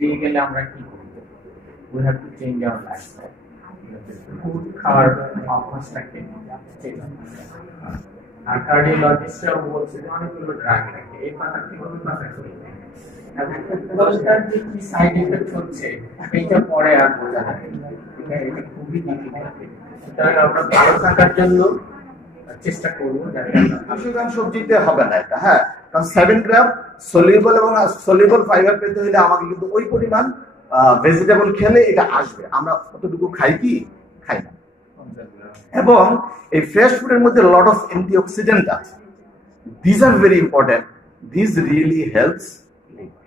পেয়ে গেলে আমরা কি করব? We have to change our lifestyle. Food খাওয়ার অভ্যাসটাকে চেঞ্জ করতে হবে। আর কার্ডিওলজিস্টরাও বলছে যে অনেকগুলো ড্রাগ থাকে, এই কথা কিভাবে কথা করি ওটার যে কি সাইড এফেক্ট হচ্ছে এইটা পরে আর বোঝা যায় না। এটা খুবই ডিফিকাল্ট। সুতরাং আমরা ভালো থাকার জন্য চেষ্টা করবো যাতে 200 গ্রাম সবজিতে হবে না এটা, হ্যাঁ, কারণ 7 গ্রাম সলিউবল এবং সলিউবল ফাইবার পেতে হলে আমাকে কিন্তু ওই পরিমাণ ভেজিটেবল খেলে এটা আসবে। আমরা কতটুকু খাই কি খাই না। এবং এই ফ্রেশ ফুডের মধ্যে লট অফ অ্যান্টিঅক্সিডেন্ট আছে। This are very important. This really helps liver.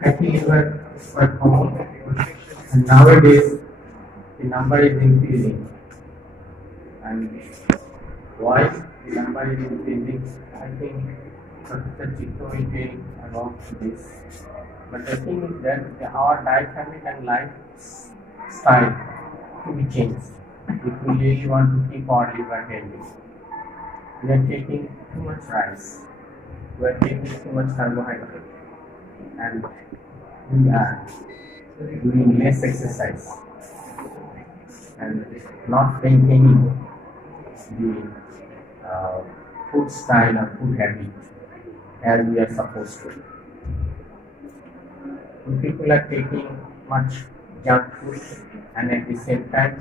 Fatty liver is quite common, and nowadays the number is increasing. And why the number is increasing? I think Professor Chitto will tell about this. But the thing is that our diet habit and lifestyle to be changed if we really want to keep our liver healthy. We are taking too much rice. We are taking too much carbohydrate. And we are doing less exercise and not maintaining the food style or food habit as we are supposed to. When people are taking much junk food and at the same time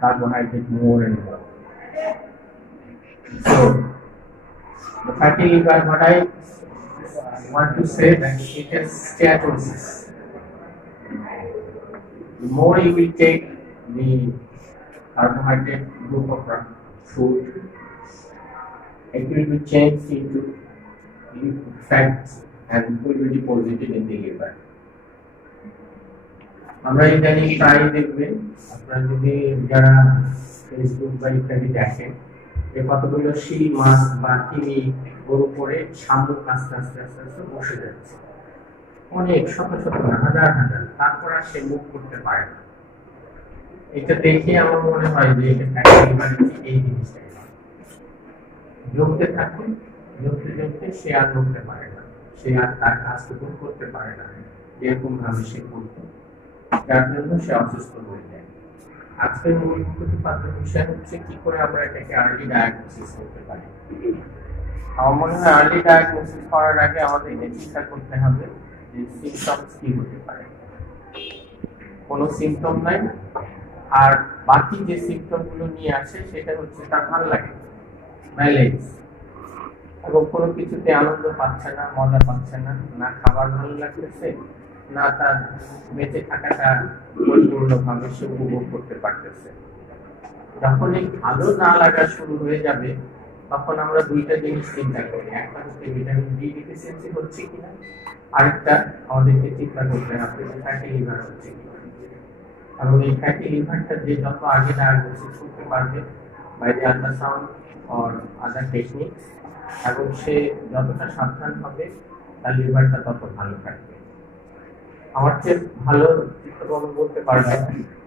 carbohydrate more and more. So the fatty liver, what I want to say that it is steatosis. The more you will take the carbohydrate group of food, it will be changed into fats and will be deposited in the liver. আমরা ইদানিং প্রায় দেখবেন, আপনারা যদি যারা Facebook বা ইত্যাদি দেখেন, যে কতগুলো শিল মাছ বা তিমি ওর উপরে শামুক আস্তে আস্তে আস্তে আস্তে বসে যাচ্ছে, অনেক শত শত না হাজার হাজার, তারপর আর সে মুখ করতে পারে না। এটা দেখে আমার মনে হয় যে এটা এই জিনিসটাই জমতে থাকে, জমতে জমতে সে আর নড়তে পারে না, সে আর তার কাজটুকু করতে পারে না যেরকম ভাবে সে করতো, যার জন্য সে অসুস্থ হয়ে যায়। আজকের মূল প্রতিপাদ্য বিষয় হচ্ছে কি করে আমরা এটাকে আর্লি ডায়াগনোসিস করতে পারি। আমার মনে হয় আর্লি ডায়াগনোসিস করার আগে আমাদের চিন্তা করতে হবে যে সিমটমস কি হতে পারে। কোনো সিমটম নাই, আর বাকি যে সিমটম গুলো নিয়ে আসে সেটা হচ্ছে তার ভালো লাগে ম্যালেজ, এবং কোনো কিছুতে আনন্দ পাচ্ছে না, মজা পাচ্ছে না, না খাবার ভালো লাগতেছে, না তার বেঁচে থাকাটা পরিপূর্ণভাবে সে উপভোগ করতে পারতেছে। যখন এই ভালো না লাগা শুরু হয়ে যাবে তখন আমরা দুইটা জিনিস চিন্তা করি, একটা হচ্ছে ভিটামিন ডি ডিফিসিয়েন্সি হচ্ছে কিনা, আরেকটা আমাদেরকে চিন্তা করতে হবে যে ফ্যাটি লিভার হচ্ছে কিনা। এবং এই ফ্যাটি লিভারটা যে যত আগে ডায়াগনোসিস করতে পারবে by the ultrasound or other techniques, এবং সে যতটা সাবধান হবে তার লিভারটা তত ভালো থাকবে। আমার চেয়ে ভালো চিত্রবাবু বলতে পারবে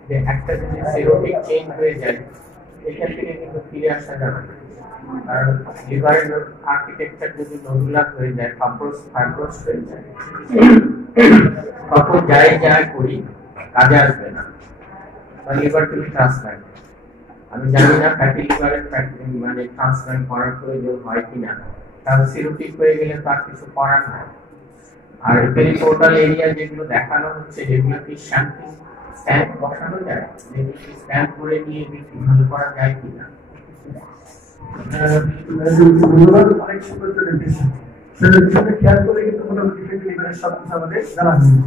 যে একটা যদি সেরোটিক চেঞ্জ হয়ে যায় এখান থেকে কিন্তু ফিরে আসা যাবে না, কারণ লিভারের আর্কিটেকচার যদি নডুলার হয়ে যায়, ফাইব্রোস হয়ে যায়, তখন যাই করি কাজে আসবে না। লিভার তুমি ট্রান্সপ্ল্যান্ট, আমি জানি না ফ্যাটি লিভারের মানে ট্রান্সপ্ল্যান্ট করার প্রয়োজন হয় কিনা, কারণ সিরোটিক হয়ে গেলে তো আর কিছু করার নাই। আর পেরিপোর্টাল এরিয়া যেগুলো দেখানো হচ্ছে যেগুলো কি স্ট্যাম্প বসানো যায়, যেগুলো কি স্ট্যাম্প করে নিয়ে বিক্রি ভালো করা যায় কিনা। অনেক সুন্দর প্রেজেন্টেশন, সেটা খেয়াল করে কিন্তু মোটামুটি ফ্যাটি লিভারের সব কিছু আমাদের জানা হয়ে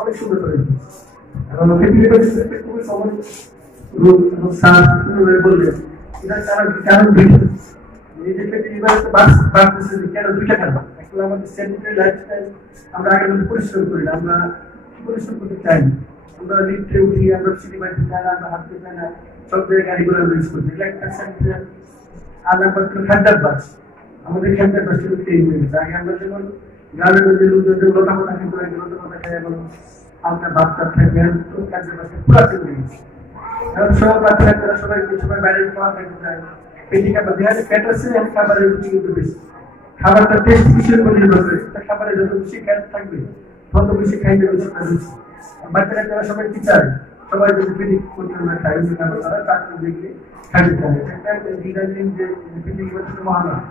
অনেক সুন্দর করে এবং ফ্যাটি লিভারের খুবই কমন রোগ এবং শ্বাস বললে এটা কারণ দুইটা। এই যে ফ্যাটি লিভার বাড়তেছে কেন, দুইটা কারণ। একটা আমাদের সেন্ট্রাল লাইফস্টাইল, আমরা আগের মধ্যে পরিশ্রম করি না, আমরা পরিশ্রম করতে চাই না, আমরা লিফটে উঠি, আমরা সিটি বাইতে চাই না, আমরা হাঁটতে চাই না, সব জায়গায় গাড়িগুলো আমরা ইউজ করছি, এটা একটা সেন্ট্রাল। আর নাম্বার খাদ্যাভ্যাস, আমাদের খাদ্যাভ্যাসটা চেঞ্জ হয়ে গেছে। আগে আমরা যেমন গ্রামের মধ্যে লোকজন লতা পাতা খেতে হয়, লতা পাতা খাই, এবং হালকা ভাত টাত খাই, খাদ্যাভ্যাসটা পুরা চেঞ্জ হয়ে গেছে। কারণ সব বাচ্চারা সবাই সবাই বাইরে খাওয়া খেতে চায়, পেটি খাবার দেওয়া ফ্যাট আছে, খাবারের রুচি কিন্তু বেশি, খাবারটা টেস্ট কিসের উপর নির্ভর করে, খাবারে যত বেশি ফ্যাট থাকবে তত বেশি খাইতে বেশি রুচি। বাচ্চারা সবাই কি চায়, সবাই যদি পেটি করতে না খায় তারা চাকরি দেখলে খাইতে চায়। একটা ডিজাইনিং যে পেটি লিভার মহামারী,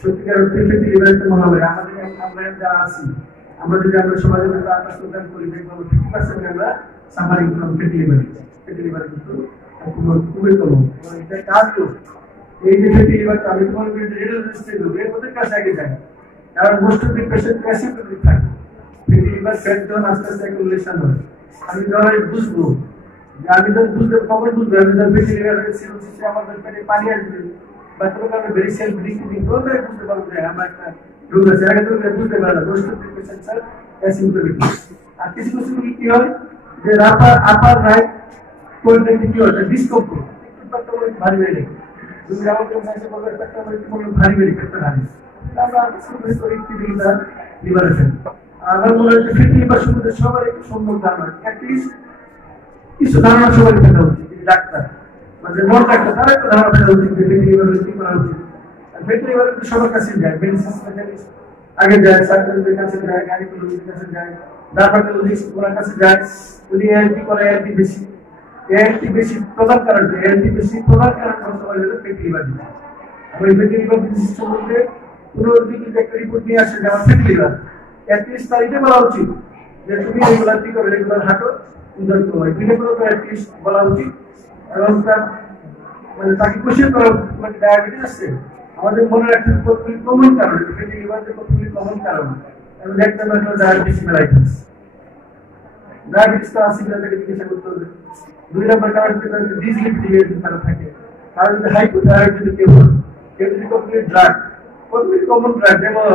সত্যিকার অর্থে পেটি লিভার মহামারী। আমাদের আমরা যারা আছি, আমরা যদি আমরা সমাজে আকাশ প্রদান করি দেখবো 50% আমরা সাফারিং ফ্রম পেটি লিভার। পেটি লিভার কিন্তু খুবই কম, এটা কাজও এই যে পেটি লিভারটা আমি তোমার এর মধ্যে কাছে আগে যাই, কারণ most of the patient asymptomatic থাকে। পেটি লিভার ফ্যাট যখন আস্তে আস্তে অ্যাকুমুলেশন হয়, আমি ধরে বুঝবো যে আমি যখন বুঝতে খবর বুঝবো আমি যখন পেটি লিভার সিরোসিসে আমার পেটে পানি আসবে বা কোনো কারণে ভেরি সেলফ ব্রিথিং তখন বুঝতে পারবো যে আমার একটা রোগ আছে। আগে তো বুঝতে পারে না, most of the patient sir asymptomatic. আর কিছু কিছু কি হয় যে আপার রাইট কোয়াড্রেন্ট কি হয় ডিসকমফোর্ট, ভারী ভারী তুমি আমার কোন সাইজে বলবে একটা ভারী ভারী একটা ভারী, আমরা শুরু করি লিভার লিভারের আমার মনে হয় যে ফ্যাটি লিভার সম্বন্ধে সবার একটু সম্যক ধারণা, অ্যাটলিস্ট কিছু ধারণা সবাই থাকা উচিত। ডাক্তার মানে নন ডাক্তার তারা একটা ধারণা থাকা উচিত যে ফ্যাটি লিভার কি করা উচিত। ফ্যাটি লিভার সবার কাছে যায়, মেডিসিন স্পেশালিস্ট আগে যায়, সার্জনের কাছে যায়, গাইনোকোলজিস্টের কাছে যায়, ডার্মাটোলজিস্ট ওনার কাছে যায়, উনি কি করে অ্যান্টি বেশি প্রধান কারণ বর্তমানে হলো ফ্যাটি লিভার ডিজিজ। আমি ফ্যাটি লিভার ডিজিজ সম্বন্ধে কোনো যদি একটা রিপোর্ট নিয়ে আসে যে আমার ফ্যাটি লিভার, অ্যাটলিস্ট তার এটা বলা উচিত যে তুমি রেগুলার কি করো, রেগুলার হাঁটো, ইনজয় করো, এটা করে তো অ্যাটলিস্ট বলা উচিত। এবং তার মানে তাকে কোশ্চেন করা মানে ডায়াবেটিস আছে আমাদের মনে রাখতে কতগুলি কমন কারণ, ফ্যাটি লিভার যে কতগুলি কমন কারণ। এবং একটা হলো ডায়াবেটিস মেলাইটিস, ডায়াবেটিস তো আছে কিনা তাকে জিজ্ঞাসা করতে হবে। 2 নম্বর কারণ ডিসলিপিডিমিয়া তারা থাকে, কারণ যদি হাইপোথাইরয়েড যদি কেউ যদি complete drug complete common drug যেমন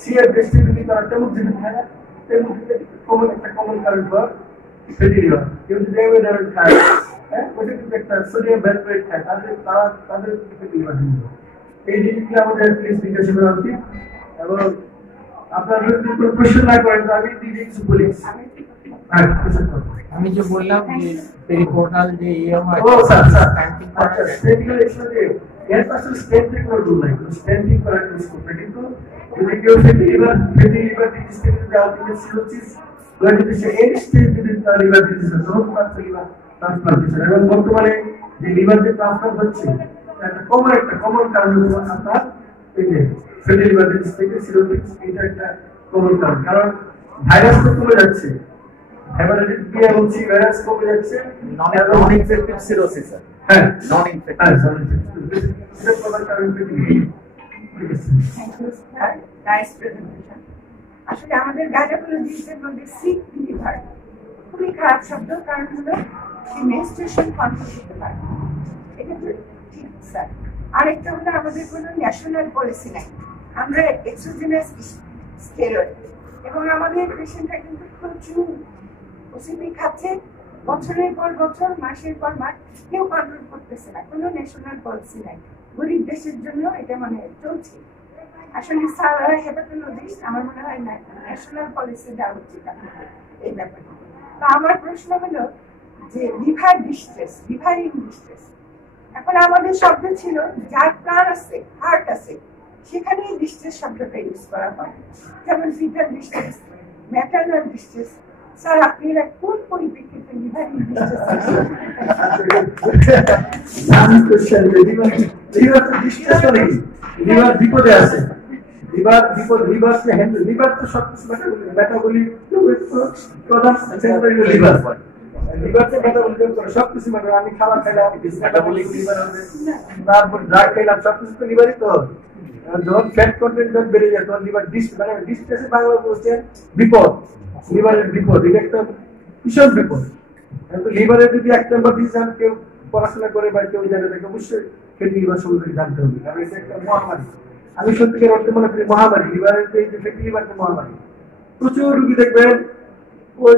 সিএর বেস্টি যদি তারা তেমন যদি খায় না, তেমন কমন একটা কমন কারণ ফর ফ্যাটি লিভার। কেউ যদি এমএডার খায়, হ্যাঁ ওটা কিন্তু একটা সোডিয়াম ভ্যালপ্রেট খায়, তাদের ফ্যাটি লিভার ডিজিজ। এই জিনিসগুলো আমাদের প্লিজ জিজ্ঞাসা করা উচিত। এবং আপনারা যদি কোনো কোশ্চেন না করেন তো আমি কিছু বলি। আমি যে বললাম যে পেরিপোর্টাল যে ইয়ে হয়, ও স্যার আচ্ছা স্টেটিক্যাল এক্সপ্রেশন এর পাশে স্টেটিক করে দূর নাই, স্টেটিক করে ইউজ করতে। কিন্তু যদি কেউ ফ্যাটি লিভার ডিজিজ থেকে যদি আলটিমেট সিরোসিস হয় যদি সে এন্ড স্টেজ যদি তার লিভার ডিজিজ হয় তখন তার লিভার ট্রান্সপ্লান্টেশন। এবং বর্তমানে যে লিভার যে ট্রান্সপ্লান্ট হচ্ছে একটা কমন কারণ হলো আপনার এই যে ফ্যাটি লিভার ডিজিজ থেকে সিরোসিস, এটা একটা কমন কারণ। কারণ ভাইরাস তো কমে যাচ্ছে, হেপাটাইটিস বি এবং সি ভাইরাস কমে যাচ্ছে, নন ইনফেক্টিভ সিরোসিস। হ্যাঁ নন ইনফেক্টিভ এটা প্রধান কারণ ফ্যাটি লিভার। Nice presentation. আসলে আমাদের গাইনোকোলজিস্টের মধ্যে সিক লিভার খুবই খারাপ শব্দ, কারণ হলো মেনস্ট্রুয়েশন কন্ট্রোল করতে পারে, এটা তো ঠিক স্যার। আরেকটা হলো আমাদের কোনো ন্যাশনাল পলিসি নাই, আমরা এক্সোজেনাস স্টেরয়েড এবং আমাদের পেশেন্টরা কিন্তু প্রচুর ওষুধই খাচ্ছে বছরের পর বছর, মাসের পর মাস, কেউ কন্ট্রোল করতেছে না, কোনো ন্যাশনাল পলিসি নাই। গরিব দেশের জন্য এটা মানে চলছে। আসলে স্যার হেপাটোলজিস্ট, আমার মনে হয় না ন্যাশনাল পলিসি দেওয়া উচিত আপনাদের এই ব্যাপারে। তো আমার প্রশ্ন হলো যে লিভার ডিস্ট্রেস, লিভারিং ডিস্ট্রেস, এখন আমাদের শব্দ ছিল যার প্রাণ আছে, হার্ট আছে, সেখানেই ডিস্ট্রেস শব্দটা ইউজ করা হয়, যেমন fetal distress, maternal distress. Sir আপনি এরা কোন পরিপ্রেক্ষিতে লিভারিং লিভার বিপদে আছে, লিভার তো সবকিছু মেটাবলিক প্রধান লিভার, লিভার তো মেটাবলিজম করে সবকিছু। মানে আমি খাবার খাইলাম মেটাবলিক লিভার হবে, তারপর ড্রাগ খাইলাম সবকিছু তো লিভারই তো। যখন ফ্যাট কন্টেন্ট যখন বেড়ে যায় তখন লিভার ডিস্ট্রেসে বাংলা বলছে বিপদ, লিভারের বিপদ, এটা একটা ভীষণ বিপদ। লিভারের যদি 1 নম্বর ডিজিজ কেউ পড়াশোনা করে বা কেউ জানে তাকে অবশ্যই ফ্যাটি লিভার সম্বন্ধে জানতে হবে, কারণ এটা একটা মহামারী। আমি সত্যিকার অর্থে মনে করি মহামারী, লিভারের যে ফ্যাটি লিভার মহামারী। প্রচুর রুগী দেখবেন ওই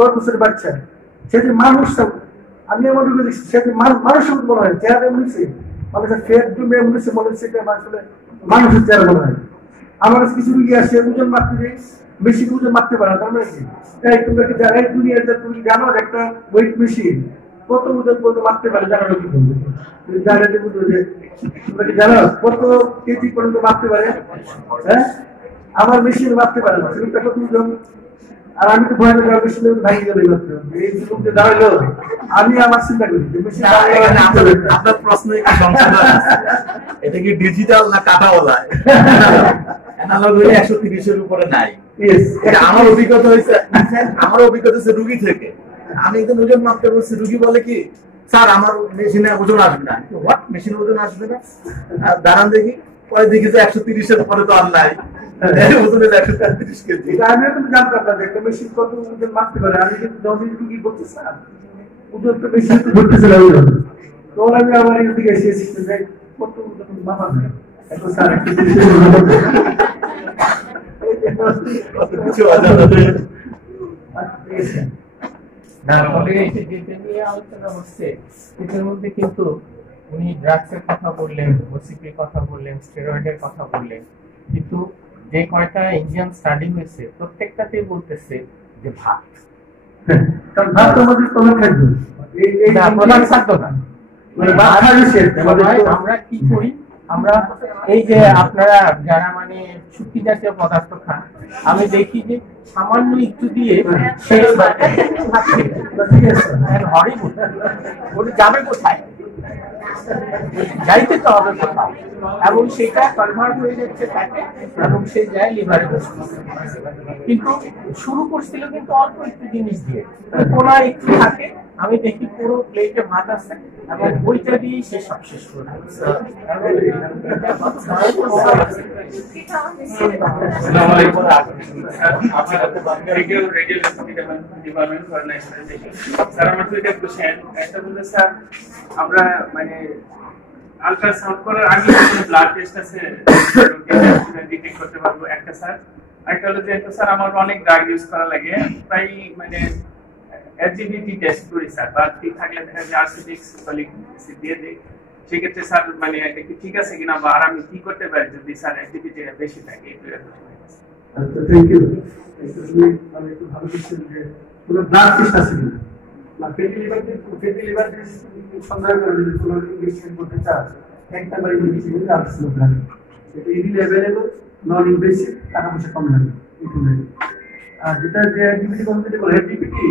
10 বছরের বাচ্চা, সে যে মানুষ, আমি আমার রুগী দেখছি সে মানুষ মনে হয়, চেহারা এমন হচ্ছে মানুষের ফেট ডুমে এমন হচ্ছে, মনে হচ্ছে আসলে মানুষের চেহারা মনে হয়। আমার কাছে কিছু রুগী আসে ওজন মারতে যাই, বেশি ওজন মারতে পারে না, তার মানে কি তোমরা কি জানো দুনিয়ার তুমি জানো একটা ওয়েট মেশিন কত ওজন পর্যন্ত মাপতে পারে জানানো কি বলবে জানাতে বুঝলো যে তোমরা কি জানো কত কেজি পর্যন্ত মাপতে পারে? হ্যাঁ, আমার মেশিন মাপতে পারে না, সিলিন্ডার কত ওজন। আর আমি তো ভয় করে মেশিন ভাঙি গেল মাত্র এই সিলিন্ডার দাঁড়ালো, আমি আমার চিন্তা করি যে মেশিন আপনার প্রশ্ন একটু সংশোধন আছে। এটা কি ডিজিটাল না কাটাওয়ালা? অ্যানালগ হলে 130 এর উপরে নাই। এটা আমার অভিজ্ঞতা হয়েছে রুগী থেকে। আমি একদম ওজন মাপতে বলছি, রুগী বলে কি স্যার আমার মেশিনে ওজন আসবে না। হোয়াট, মেশিনে ওজন আসবে না? দাঁড়ান দেখি, পরে দেখি যে 130 এর উপরে তো আর নাই, ওজনের 133 কেজি। আমিও কিন্তু জানতাম না যে একটা মেশিন কত ওজন মাপতে পারে। আমি কিন্তু 10 দিন রুগী বলছি স্যার ওজন তো মেশিন তো ধরতেছে না ওজন। তখন আমি আমার এদিকে এসেছি যে কত ওজন মাপা যায় এখন স্যার একটু কিছু অজানা না, তবে এই যে যেটা নিয়ে আলোচনা হচ্ছে এটার মধ্যে কিন্তু উনি ড্রাগসের কথা বললেন, ওসিপির কথা বললেন, স্টেরয়েডের কথা বললেন, কিন্তু যে কয়টা ইন্ডিয়ান স্টাডি হয়েছে প্রত্যেকটাতেই বলতেছে যে ভাত, কারণ ভাত আমাদের প্রধান খাদ্য, এই প্রধান খাদ্য না। আমরা কি করি, আমরা এই যে আপনারা যারা মানে শুকি জাতীয় পদার্থ খান, আমি দেখি যে সামান্য একটু দিয়ে সেই হরিবুল ওটা যাবে কোথায়, যাইতে তো হবে কোথাও, এবং সেটা কনভার্ট হয়ে যাচ্ছে ফ্যাটে এবং সে যায় লিভারে। কিন্তু শুরু করছিল কিন্তু অল্প একটু জিনিস দিয়ে, কোনা একটু থাকে, আমি দেখি পুরো প্লেটে ভাত আছে এবং ওইটা দিয়েই সে সব শেষ করে আমরা মানে আল্ট্রাসাউন্ড করার আগে ব্লাড টেস্ট আছে ডিটেক্ট করতে পারবো একটা স্যার। একটা হলো যে স্যার আমার অনেক ড্রাগ ইউজ করা লাগে, প্রায় মানে এলজিবিটি টেস্ট করি স্যার, বা ঠিক থাকলে দেখা যায় আর্সেনিক্স ফলিক অ্যাসিড দিয়ে দিই। সেক্ষেত্রে স্যার মানে এটা কি ঠিক আছে কিনা, বা আর আমি কি করতে পারি যদি স্যার এলজিবিটি বেশি থাকে? এই দুটো আচ্ছা, থ্যাংক ইউ। আমি একটু ভালো করছেন যে পুরো ব্লাড টেস্ট আছে কিনা না, ফ্যাটি লিভার সন্দেহ করে যদি কোনো ইনভেস্টিগেশন করতে চান একটা বার ইনভেস্টিগেশন আর্টসলো প্ল্যান, এটা ইজিলি অ্যাভেলেবল, নন ইনভেসিভ, টাকা পয়সা কম লাগে একটু নেই। আর যেটা যে অ্যাক্টিভিটি কমিটি বলে এডিপিটি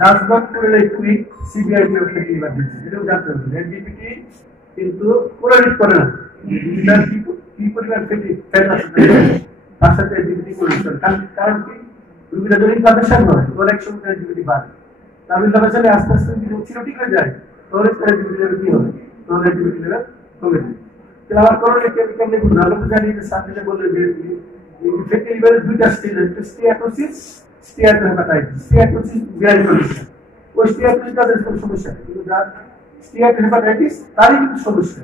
does not correlate with severity of fatty liver disease, এটাও জানতে হবে। এডিপিটি কিন্তু কোরিলেট করে না, এটা কি পরিমাণ ফ্যাট আছে তার সাথে এডিপিটি কোরিলেট করে। কারণ কি রোগীরা যদি ইনফ্লামেশন হয় অনেক সময় এডিপিটি বাড়ে, তার ইনফ্লামেশনে আস্তে আস্তে যদি ঠিক হয়ে যায় তাহলে এডিপিটি লেভেল কি হবে, তাহলে এডিপিটি লেভেল কমে যাবে। তাহলে আমার করলে কেমনে বুঝবো? আমরা তো জানি যে সাথে বলে যে ফ্যাটি লিভারের দুইটা স্টেজ আছে, স্টিয়াটোসিস, স্টিয়াটোহেপাটাইটিস। স্টিয়াটোসিস ভেরি কন্ডিশন, ওই স্টিয়াটোসিস তাদের কোনো সমস্যা নেই, কিন্তু যার স্টিয়াটোহেপাটাইটিস তারই কিন্তু সমস্যা।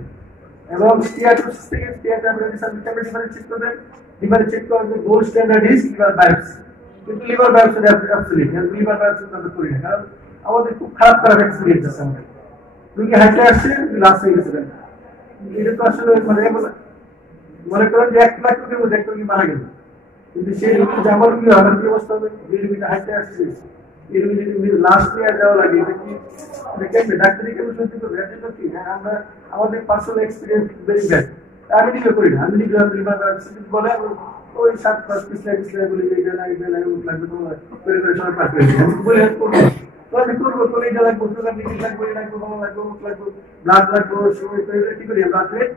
এবং স্টিয়াটোসিস থেকে স্টিয়াটোহেপাটাইটিস আর লিভারে চেক করবেন, লিভারে চেক করার যে gold standard is liver biopsy. কিন্তু liver biopsy absolute, liver biopsy আমরা করি না, কারণ আমাদের খুব খারাপ খারাপ এক্সপেরিয়েন্স আছে। আমাদের রোগী হাইটে আসছে, লাস্ট হয়ে গেছে। এটা তো আসলে মানে মনে করেন যে 1 লাখ রোগীর মধ্যে একটা রোগী মারা গেল, কিন্তু সেই রোগী যে আমার রোগী আমার কি অবস্থা হবে? যে রোগীটা হাইটে আসছে এই রোগী যদি লাস্ট নিয়ে যাওয়া লাগে, এটা কি কেমন ডাক্তারি কেমন সহ্য করবে? এর জন্য কি আমরা আমাদের পার্সোনাল এক্সপিরিয়েন্স ভেরি ব্যাড। আমি নিজে করি না, আমি নিজে লিভার বলে ওই 7-5 পিস বলি যে এটা না এটা না লাগবে, তোমার করে করে সবাই পাস করে আমি বলে করবো তো আমি করবো, তোর এটা লাগবো, তোর লাগবো, লাগবো, ভালো লাগবো, লাগবো, ব্লাড লাগবো, সময় কি করি ব্লাড রেট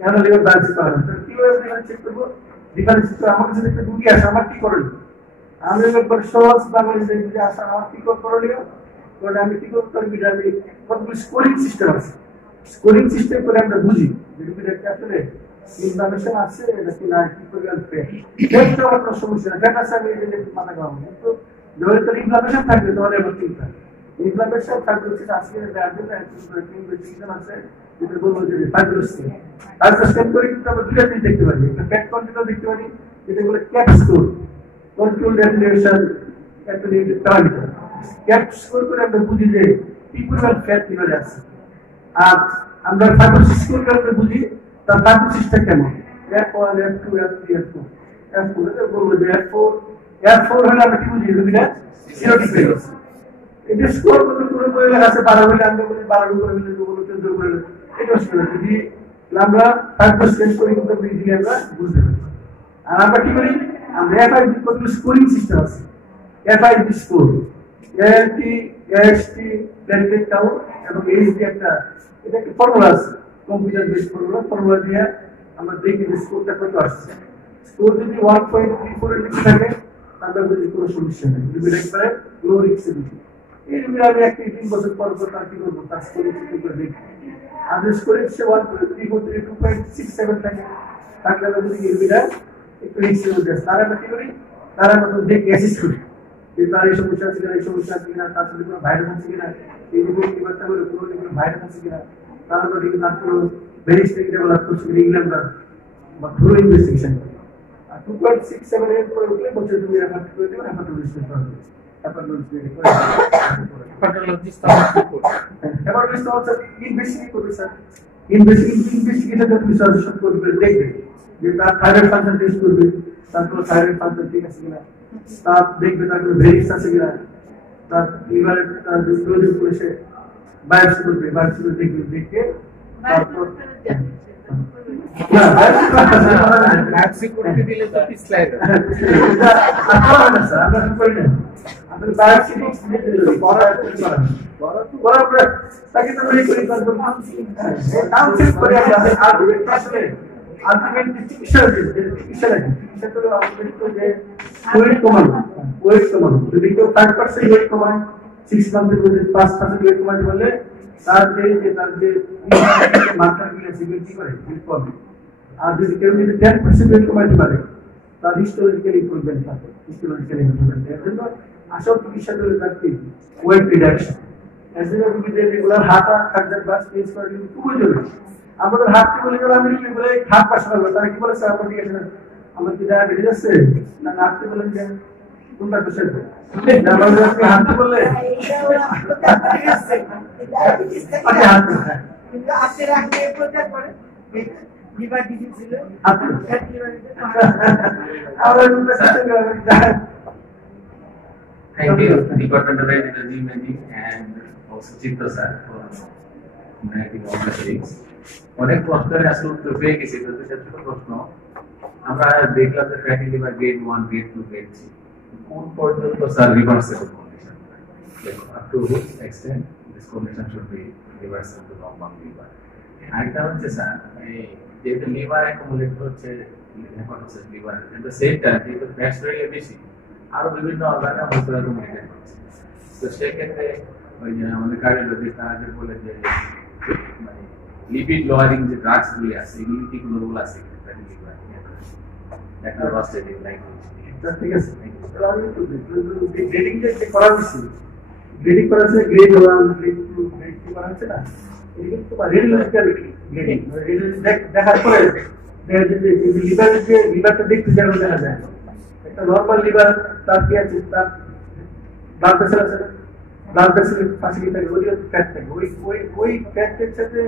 এখন লিভার বায়োপসি করা হয়। কিভাবে চেক করবো? ডিফারেন্স আমার কাছে একটা রুগী আসে, আমার কি করণীয়? আমি একবার সহজ বাংলাদেশ যে আসা আমার কি করণীয়, আমি কি করতে পারি? আমি কতগুলো স্কোরিং সিস্টেম আছে, স্কোরিং সিস্টেম করে আমরা বুঝি যে রুগীটা আসলে ইনফ্লামেশন আছে নাকি না, কি পরিমাণ ফ্যাট তো আমার কোনো সমস্যা না, ফ্যাট আছে আমি মাথা খাওয়াবো। কিন্তু যখন তোর ইনফ্লামেশন থাকবে তাহলে এবার চিন্তা, ইনফ্লামেশন থাকবে সেটা আজকে ইনভেস্টিগেশন আছে যেটা বলবো যে ফাইব্রোসিস স্ক্যান করে কিন্তু আমরা দুইটা জিনিস দেখতে পারি, একটা ফ্যাট কন্টেন্টও দেখতে পারি, যেটা বলে cap score, control regulation activity parameter. Cap score করে আমরা বুঝি যে কি পরিমাণ ফ্যাট লিভারে আছে। আর আমরা ফাইব্রোসিস স্কোর করে আমরা বুঝি তার ফাইব্রোসিসটা কেমন, F1, F2, F3, F4, F4 বলবো যে F4 হলে আমরা কি বুঝি? রোগীটা সিরোটিক হয়ে গেছে। এটা স্কোর করতে পুরো বই লেখা আছে 12 হলে আমরা বলি 12 করে মিলে বলি 14 করে এটা শুনে যদি আমরা 5% করি কিন্তু ইজিলি আমরা বুঝতে পারি। আর আমরা কি করি আমরা এফআইডি কত স্কোরিং সিস্টেম আছে FID score ALT AST derivative count এবং এইচডি একটা এটা একটা ফর্মুলা আছে কম্পিউটার বেসড ফর্মুলা দিয়ে আমরা দেখি যে স্কোরটা কত আসছে। স্কোর যদি 1.34 এর নিচে থাকে তাহলে যদি কোনো সমস্যা নেই যদি একবারে লো রিস্ক দিই এই রকম আমি একটা 3 বছর পর পর তার কি করব তার স্কোর ঠিক করে দেখি আর স্কোর হচ্ছে 1.34 2.67 থাকে তাহলে আমরা যদি এর একটু রিস্ক হয়ে তার আমরা কি করি তার আমরা দেখি অ্যাসেস করি যে তার এই সমস্যা আছে কিনা এই সমস্যা আছে কিনা তার সাথে কোনো ভাইরাস আছে কিনা এই রকম কিভাবে করে কোনো ভাইরাস আছে কিনা তার আমরা দেখি তার কোনো ভেরিফিকেশন ডেভেলপ করছি কিনা আমরা বা থ্রু ইনভেস্টিগেশন আর 2.67 এর পরে উঠলে বলছে তুমি রেফার করে দিও রেফার টু রিসার্চ করবে হেপাটোলজিস্ট হেপাটোলজিস্ট also ইনভেস্টিগেট করবে স্যার ইনভেস্টিগেশন রিসার্চ করবে দেখবে যে তার থাইরয়েড ফাংশন টেস্ট করবে তারপর থাইরয়েড ফাংশন ঠিক আছে কিনা তার দেখবে তার কোনো ভেরিস আছে কিনা তার লিভারের তার ডিসক্লোজার করেছে বায়োপসি করবে বায়োপসি করে দেখবে দেখে তারপর না বায়োপসি করতে দিলে তো পিছলাই যাবে আমরা না স্যার আমরা কি করি না আমরা বায়োপসি দিলে করার পরে তাকে তো রেডি করে তারপর কাউন্সিল করে আমরা আসলে আলটিমেটলি চিকিৎসা তো আলটিমেটলি তো যে ওয়েট কমানো যদি কেউ 5% ওয়েট কমায় 6 মান্থের মধ্যে 5% ওয়েট কমাতে বলে তার যে মাত্রাগুলো সেগুলো কি করে করবে আর যদি কেউ যদি 10% ওয়েট কমাতে পারে তার হিস্টোরিক্যালি ইমপ্রুভমেন্ট থাকে হিস্টোরিক্যালি ইমপ্রুভমেন্ট এর জন্য আসল চিকিৎসা করে থাকতে ওয়েট রিডাকশন এর জন্য রোগীদের রেগুলার হাঁটা কার্ডিয়াক বাস টেস্ট করা কিন্তু খুবই জরুরি আমাদের হাঁটতে বলে আমি বলে হাত পাশ করবো তারা কি বলে স্যার আমার ঠিক আছে আমার কি ডায়াবেটিস আছে না হাঁটতে বলেন যে কোনটা পেশেন্ট আমাদের হাঁটতে বললে Thank you, Department of Radiology Imaging and also Chitra sir for narrating all the things. অনেক প্রশ্নের আসলে উত্তর পেয়ে গেছি তো সেটা প্রশ্ন আমরা দেখলাম যে fatty liver grade 1 grade 2 grade 3 কোন পর্যন্ত sir reversible condition up to which extent this condition should be reversible to normal liver আরেকটা হচ্ছে স্যার এই যেটা লিভার অ্যাকুমুলেট হচ্ছে hepatosis liver at the same time যেটা ফ্যাটস রেটে বেশি আরো বিভিন্ন অর্গানে হয়তো অ্যাকুমুলেট হচ্ছে তো সেক্ষেত্রে ওই যে আমাদের কার্ডিওলজিস্ট তারা যে বলে যে মানে লিপিড লোয়ারিং যে ড্রাগস গুলি আছে এগুলি কি কোনো রোল আছে ফ্যাটি লিভার একটা রস্টেটিভ লাইক ঠিক আছে আমি তো গ্রেডিং যে করা হচ্ছে গ্রেডিং করা হচ্ছে গ্রেড 1 গ্রেড 2 গ্রেড 3 করা হচ্ছে না এটা কিন্তু রেডিওলজিক্যাল গ্রেডিং দেখার পরে লিভারটা দেখতে যেমন দেখা যায় একটা নরমাল লিভার তার কি আছে তার ব্লাড প্রেসার আছে ব্লাড প্রেসার ফাঁসি থাকে ওই ফ্যাট থাকে ওই ফ্যাটের সাথে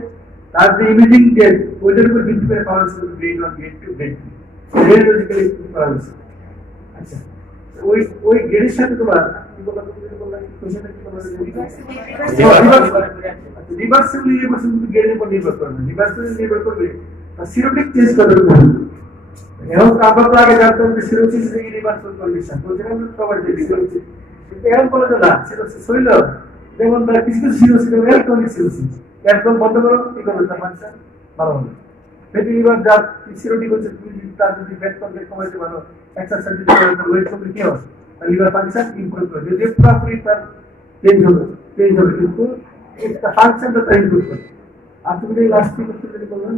তার যে ইমেজিং যে ওইটার উপর ভিত্তি করে পাওয়া যাচ্ছে গ্রেড 1 গ্রেড 2 গ্রেড 3 রেডিওলজিক্যালি পাওয়া যাচ্ছে আচ্ছা ওই গ্রেডের সাথে তোমার কি বললা কোশ্চেনটা কি বললা রিভার্সিবল গ্রেডের উপর নির্ভর করে না রিভার্সিবল নির্ভর করবে তার সিরোটিক চেঞ্জ করার উপর এখন আমরা তো আগে জানতাম যে সিরোসিস ইজ ইরিভার্সিবল কন্ডিশন তো যেটা আমরা সবাই দেখি সিরোসিস কিন্তু এখন বলে তো না সিরোসিস হইল যেমন তার কিছু সিরোসিস অ্যালকোহলিক সিরোসিস একদম বন্ধ করো কি করবে তার ফাংশন ভালো হবে ফ্যাটি লিভার যার সিরোটিক হচ্ছে তুমি তার যদি ফ্যাট কন্টেন্ট কমাইতে পারো এক্সারসাইজ যদি করো তার ওয়েট কমে কি হবে তার লিভার ফাংশন ইমপ্রুভ হবে যদি পুরোপুরি তার চেঞ্জ হবে কিন্তু এটা ফাংশনটা তার ইমপ্রুভ করবে আর তুমি লাস্ট কি করতে বলবেন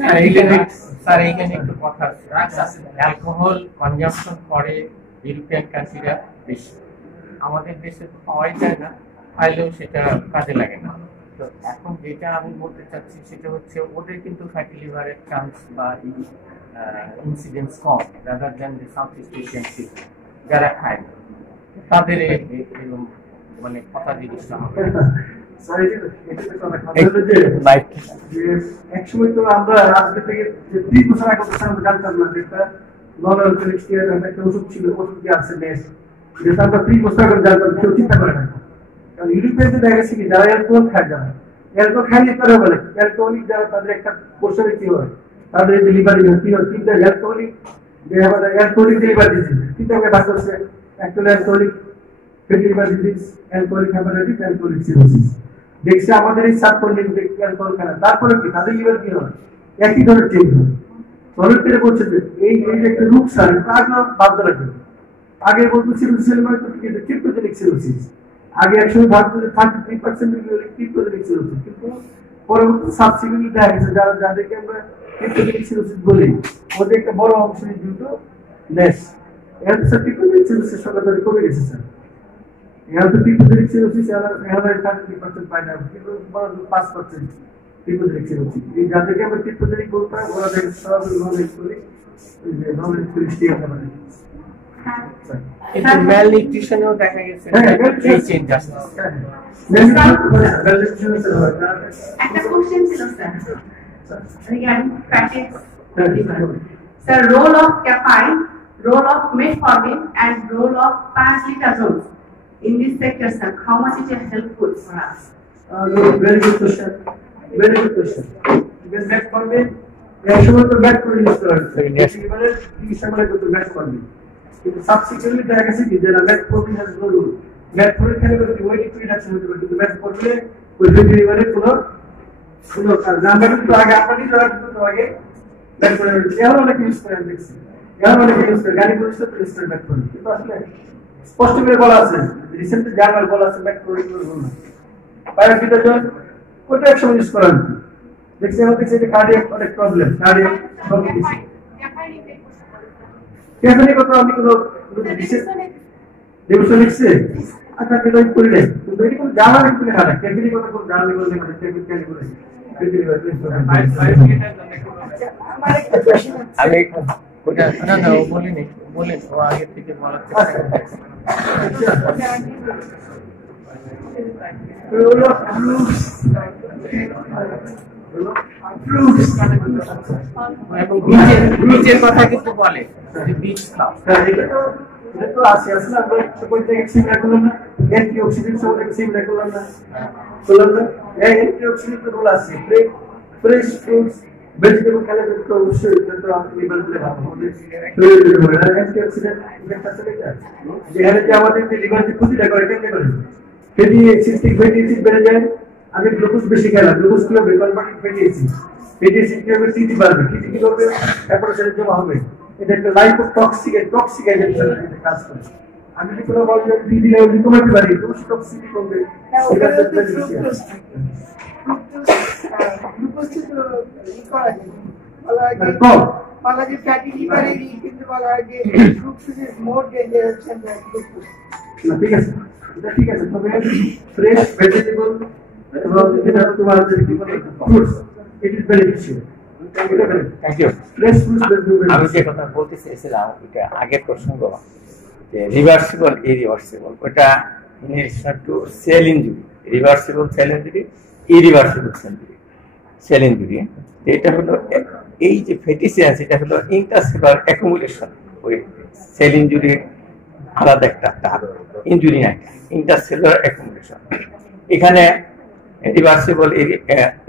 হ্যাঁ এইখানে স্যার এইখানে একটু কথা আছে অ্যালকোহল কনজাম্পশন করে ইউরোপিয়ান কান্ট্রিরা বেশি আমাদের দেশে পাওয়াই যায় না খাইলেও সেটা কাজে লাগে না তো এখন যেটা আমি বলতে চাচ্ছি সেটা হচ্ছে ওদের কিন্তু ফ্যাটি লিভারের চান্স বা incidence com rather than the south east Asian people যারা খায় না তাদের মানে কথা জিনিসটা হবে একসময় তো আমরা আজকে থেকে 3 বছর আগে আমরা জানতাম না যেটা নন অ্যালকোহলিক একটা ওষুধ ছিল ওষুধ কি আছে নেস যেটা আমরা 3 বছর আগে জানতাম কেউ চিন্তা করে না কারণ ইউরোপিয়ানদের দেখা গেছে কি যারা অ্যালকোহল খায়, যারা অ্যালকোহল খাইলে করে বলে অ্যালকোহলিক যারা, তাদের একটা পোর্শনে কি হয়, তাদের এই লিভার কি হয়, তিনটা অ্যালকোহলিক যে আমাদের অ্যালকোহলিক লিভার ডিজিজ, তিনটাকে ভাগ করছে, একটা alcoholic fatty liver disease, alcoholic hepatitis, alcoholic cirrhosis. দেখছে আমাদের এই সাবকন্টিনেন্ট ব্যক্তি অ্যালকোহল খায়, তারপরে কি তাদের লিভার কি হয়, একই ধরনের চেঞ্জ হয়। তরফের বলছে যে এই যে একটা রূপ সার আগে বাদ রাখবে, আগে বলতো সিরোসিস মানে তো ক্রিপ্টোজেনিক সিরোসিস, আগে একসময় ভাবতো যে 33% ক্রিপ্টোজেনিক সিরোসিস, কিন্তু পরবর্তী সাবসিকুয়েন্টলি দেখা গেছে যারা যাদেরকে আমরা ক্রিপ্টোজেনিক সিরোসিস বলি ওদের একটা বড় অংশ কিন্তু লেস এর ক্রিপ্টোজেনিক সিরোসিস সংখ্যা তাদের কমে গেছে স্যার। এখন তো ক্রিপ্টোজেনিক সিরোসিস এখন 33% পায় না, কিন্তু 5% ক্রিপ্টোজেনিক সিরোসিস। এই যাদেরকে আমরা ক্রিপ্টোজেনিক বলতে হয় ওরা দেখে সব নলেজ করি, এই যে নলেজ করি স্টেট আমাদের কিন্তু ম্যালনিউট্রিশনেও দেখা গেছে এই চেঞ্জ আসছে। একটা কোশ্চেন ছিল sir regarding fatty liver. Sir, role of caffeine, role of metformin and role of pioglitazone in this sector, sir, how much it is helpful for us? Very good question. Very good question. Because metformin, একসময় তো metformin use করা হচ্ছে, এবারে কি সময় তো metformin, কিন্তু subsequently দেখা গেছে কি যে metformin has no role. metformin খেলে তো ওয়েট একটু রিডাকশন হতে পারে, কিন্তু metformin ওই ডেলিভারি কোনো কাজ না। আমরা কিন্তু আগে আপনারই ধরা কিন্তু আগে metformin এর অনেক ইউজ করে দেখছি, এর অনেক ইউজ করে গাড়ি পরিষ্কার করে স্টার্ট metformin, কিন্তু আসলে স্পষ্ট করে বলা আছে, রিসেন্টলি জার্নাল বলা আছে metformin এর রোল না। বায়োগ্লিটাজোন কোটা একসময় ইউজ করা হতো, দেখছি আমাদের যে কার্ডিয়াক অনেক প্রবলেম, কার্ডিয়াক প্রবলেম আছে। ক্যাফেইন কথা আমি কোনো দেবসন লিখছে, আচ্ছা কেন করি নাই, কিন্তু এই কোন জানা লিখতে না না ক্যাফেইন কথা কোন জানা লিখলে মানে ক্যাফেইন কেন বলে আমার একটা কোশ্চেন আছে। আমি ওটা না না ও বলিনি, বলেন ও আগে থেকে বলার চেষ্টা করছে। এবং বীজের কথা কিন্তু বলে যে বীজ খাও। এটা তো আছে আসলে আমরা কই থেকে সিমরা করলাম না, অ্যান্টিঅক্সিডেন্ট সব থেকে সিমরা করলাম না, এই অ্যান্টিঅক্সিডেন্ট রোল আছে। ফ্রেশ ফ্রুটস ভেজিটেবল খেলে তো অবশ্যই এটা তো আপনি বলতে ভালো হবে, অ্যান্টিঅক্সিডেন্ট ইফেক্ট আছে এটা যেখানে যে আমাদের যে লিভার যে ক্ষতিটা করে কেমনে করে ফ্যাটি সিস্টিক ফ্যাটি অ্যাসিড বেড়ে যায়। আমি গ্লুকোজ বেশি খেলাম, গ্লুকোজ কি হবে converted fatty acid, fatty acid কি হবে টিটি বাড়বে, টিটি কি হবে তারপরে সেটা জমা হবে, এটা একটা লাইপোটক্সিক এজেন্ট হিসেবে কাজ করে। আমি যদি কোনো বল যে টিটি লেভেল কমাতে পারি তো টক্সিসিটি কমবে, এটা গ্লুকোজ তো ই করা যায়, বলা হয় যে বলা যে ফ্যাটি লিভারের কিন্তু বলা হয় যে glucose is more dangerous than glucose. না ঠিক আছে, এটা ঠিক আছে, তবে ফ্রেশ ভেজিটেবল এবং যেটা তোমার কি বলে fruits it is beneficial. Thank you. Fresh fruits আমি যে কথা বলতে চেয়েছিলাম এটা আগের প্রসঙ্গ, যে রিভার্সিবল ইরিভার্সিবল, ওটা in relation to cell injury, reversible cell injury, irreversible cell injury. এটা হলো এই যে ফ্যাটি সেলস, এটা হলো ইন্টারসেলুলার অ্যাকুমুলেশন, ওই সেল ইনজুরির আলাদা একটা ইনজুরি না, ইন্টারসেলুলার অ্যাকুমুলেশন। এখানে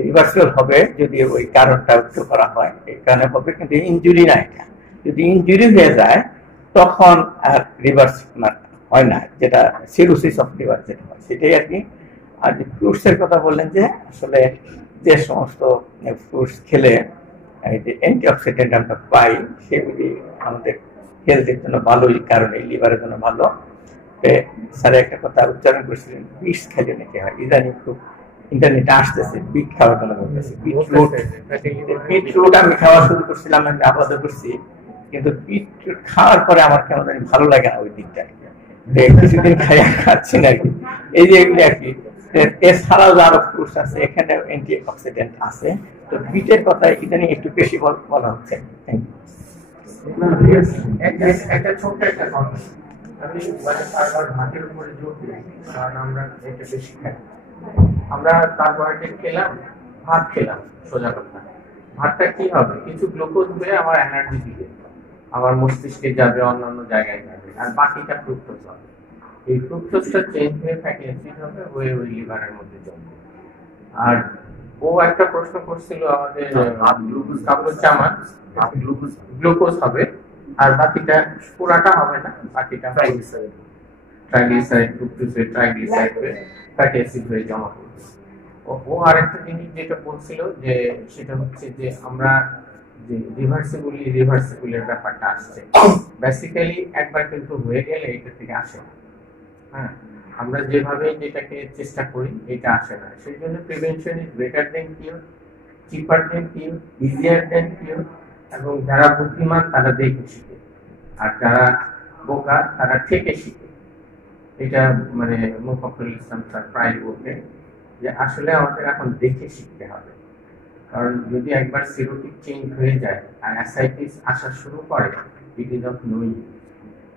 রিভার্সিবল হবে যদি ওই কারণটা উচ্চ করা হয়, এখানে হবে, কিন্তু ইনজুরি না। এটা যদি ইনজুরি হয়ে যায় তখন আর রিভার্স হয় না, যেটা সিরোসিস অফ লিভার যেটা হয় সেটাই আর কি। আর যে ফ্রুটসের কথা বললেন, যে আসলে যে সমস্ত ফ্রুটস খেলে যে অ্যান্টিঅক্সিডেন্ট আমরা পাই সেগুলি আমাদের হেলথের জন্য ভালোই, কারণে লিভারের জন্য ভালো। স্যার একটা কথা উচ্চারণ করেছিলেন, বিটস খেলে নাকি হয়, ইদানিং খুব ইন্টারনেটে আসতেছে বিট খাওয়ার জন্য বলতেছে, বিটরুট আমি খাওয়া শুরু করছিলাম, আমি আপাতত করছি, কিন্তু বিটরুট খাওয়ার পরে আমার কেমন জানি ভালো লাগে না ওই দিকটা, কিছুদিন খাচ্ছি না আর কি। এই যে এগুলি আর কি, এছাড়াও আরো ফ্রুটস আছে, এখানে অ্যান্টি অক্সিডেন্ট আছে, তো বিটের কথা ইদানিং একটু বেশি বলা হচ্ছে। Thank you. একটা ছোট্ট একটা কথা, আমি বারবার ভাতের উপরে জোর দিই, কারণ আমরা এটা বেশি খাই। আমরা কার্বোহাইড্রেট খেলাম, ভাত খেলাম, সোজা কথা, ভাতটা কি হবে, কিছু গ্লুকোজ হয়ে আমার এনার্জি দিবে, আমার মস্তিষ্কে যাবে, অন্যান্য জায়গায় যাবে, আর বাকিটা ফ্রুক্টোজ হবে। এই ফ্রুক্টোজটা চেঞ্জ হয়ে ফ্যাটি অ্যাসিড হবে, ওই লিভারের মধ্যে জমবে। আর ও একটা প্রশ্ন করছিল আমাদের কাবুজ্জামান, গ্লুকোজ হবে আর বাকিটা পুরাটা হবে না, বাকিটা ট্রাইগ্লিসারাইড, ফ্রুক্টোজের ট্রাইগ্লিসারাইড হয়ে ফ্যাটি অ্যাসিড হয়ে জমা করবে। ও আরেকটা জিনিস যেটা বলছিল যে সেটা হচ্ছে যে আমরা যে রিভার্সিবলের ব্যাপারটা আসছে, বেসিক্যালি একবার কিন্তু হয়ে গেলে এটা থেকে আসে না। হ্যাঁ, আমরা যেভাবে যেটাকে চেষ্টা করি এটা আসে না। সেই জন্য prevention is better than cure, cheaper than cure, easier than cure. এবং যারা বুদ্ধিমান তারা দেখে শিখে, আর যারা বোকা তারা থেকে শিখে। এটা মানে মুফাজ্জল ইসলাম স্যার প্রায় বলতেন যে আসলে আমাদের এখন দেখে শিখতে হবে, কারণ যদি একবার সিরোটিক চেঞ্জ হয়ে যায় আর অ্যাসাইটিস আসা শুরু করে, it is of no use,